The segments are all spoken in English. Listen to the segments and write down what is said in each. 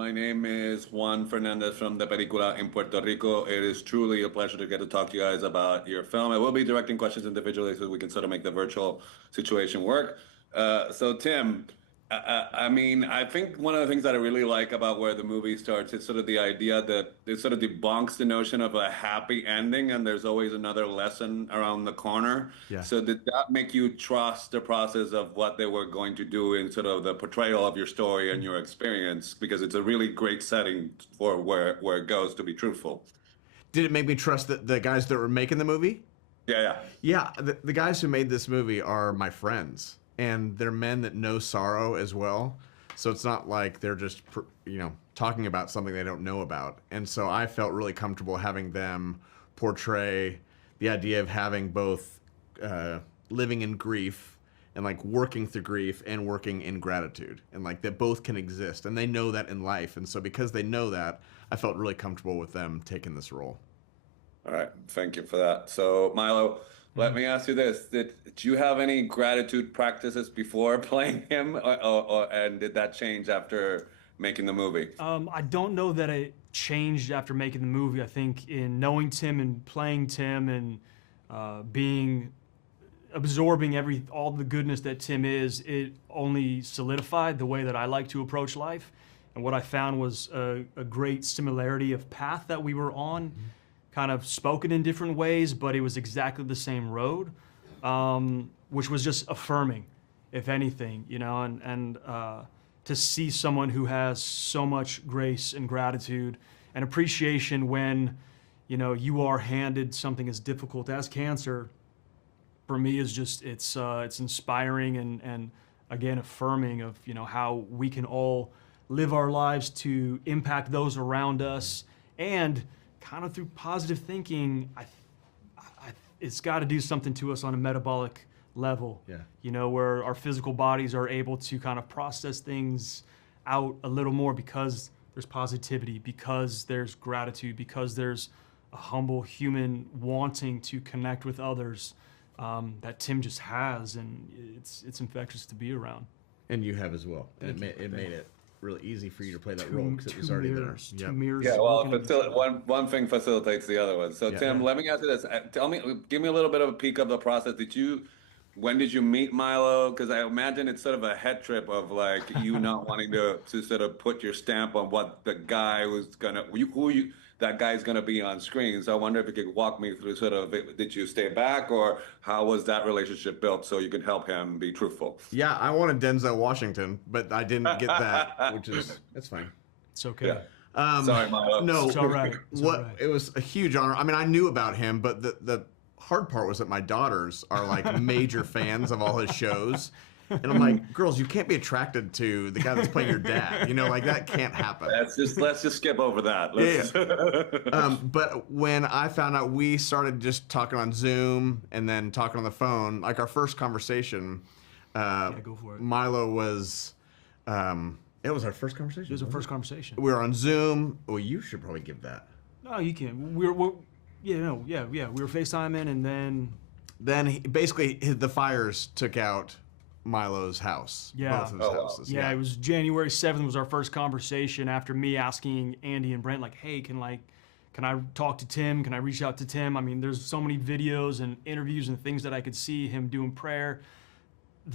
My name is Juan Fernandez from the Película in Puerto Rico. It is truly a pleasure to get to talk to you guys about your film. I will be directing questions individually so we can sort of make the virtual situation work. So, Tim, I think one of the things that I really like about where the movie starts is sort of the idea that it sort of debunks the notion of a happy ending and there's always another lesson around the corner. Yeah. So did that make you trust the process of what they were going to do in sort of the portrayal of your story and your experience? Because it's a really great setting for where it goes, to be truthful. Did it make me trust the guys that were making the movie? Yeah, yeah. Yeah, the guys who made this movie are my friends, and they're men that know sorrow as well. So it's not like they're just, talking about something they don't know about. And so I felt really comfortable having them portray the idea of having both living in grief and like working through grief and working in gratitude, and like that both can exist, and they know that in life. And so because they know that, I felt really comfortable with them taking this role. All right. Thank you for that. So, Milo, let me ask you this. Did you have any gratitude practices before playing him, and did that change after making the movie? I don't know that it changed after making the movie. I think in knowing Tim and playing Tim and absorbing all the goodness that Tim is, it only solidified the way that I like to approach life. And what I found was a great similarity of path that we were on, kind of spoken in different ways, but it was exactly the same road, which was just affirming, if anything, and to see someone who has so much grace and gratitude and appreciation when, you are handed something as difficult as cancer, for me is just, it's inspiring and again, affirming of, how we can all live our lives to impact those around us, and kind of through positive thinking, it's got to do something to us on a metabolic level. Yeah. Where our physical bodies are able to kind of process things out a little more because there's positivity, because there's gratitude, because there's a humble human wanting to connect with others that Tim just has, and it's infectious to be around. And you have as well. And it made it really easy for you to play that role because it was already there. Two mirrors. Yeah, well, one thing facilitates the other one. So, Yeah. Tim, let me ask you this. Give me a little bit of a peek of the process. When did you meet Milo? Because I imagine it's sort of a head trip of like you not wanting to sort of put your stamp on what the guy was that guy's gonna be on screen. So I wonder if you could walk me through sort of, did you stay back, or how was that relationship built so you could help him be truthful? Yeah, I wanted Denzel Washington, but I didn't get that, it's fine. It's okay. Yeah. Sorry, Milo. No, it's all right. It was a huge honor. I mean, I knew about him, but the hard part was that my daughters are like major fans of all his shows. And I'm like, girls, you can't be attracted to the guy that's playing your dad. Like that can't happen. Let's just skip over that. But when I found out, we started just talking on Zoom and then talking on the phone. Like our first conversation, Yeah, go for it. Milo was, it was our first conversation. It was our first conversation. We were on Zoom. Well, you should probably give that. No, you can. We were FaceTiming, and then Basically the fires took out Milo's house. Yeah. Both of his houses. Yeah, it was January 7th was our first conversation after me asking Andy and Brent, like, hey, can I talk to Tim? Can I reach out to Tim? I mean, there's so many videos and interviews and things that I could see him doing prayer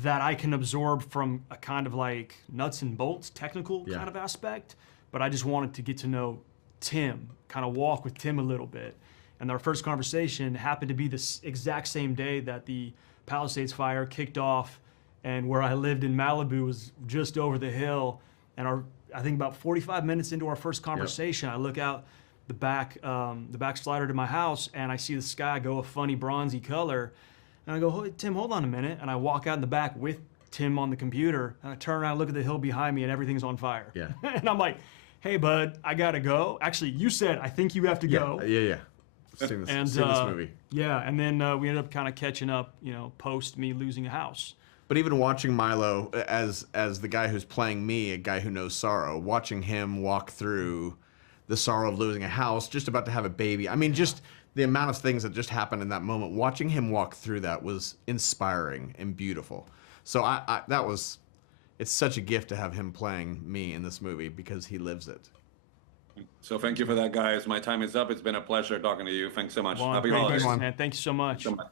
that I can absorb from a kind of like nuts and bolts technical kind of aspect. But I just wanted to get to know Tim, kind of walk with Tim a little bit. And our first conversation happened to be the exact same day that the Palisades fire kicked off, and where I lived in Malibu was just over the hill. And I think about 45 minutes into our first conversation, I look out the back slider to my house, and I see the sky go a funny bronzy color. And I go, hey, Tim, hold on a minute. And I walk out in the back with Tim on the computer, and I turn around, look at the hill behind me, and everything's on fire. Yeah. And I'm like, hey, bud, I gotta go. Actually, you said, I think you have to go. Yeah. Seen this movie. Yeah, and then we ended up kind of catching up, post me losing a house. But even watching Milo as the guy who's playing me, a guy who knows sorrow, watching him walk through the sorrow of losing a house, just about to have a baby. I mean, just the amount of things that just happened in that moment. Watching him walk through that was inspiring and beautiful. So that was it's such a gift to have him playing me in this movie because he lives it. So thank you for that, guys. My time is up. It's been a pleasure talking to you. Thanks so much. Juan, Happy thank holidays. you, Juan. man. Thank you so much. So much.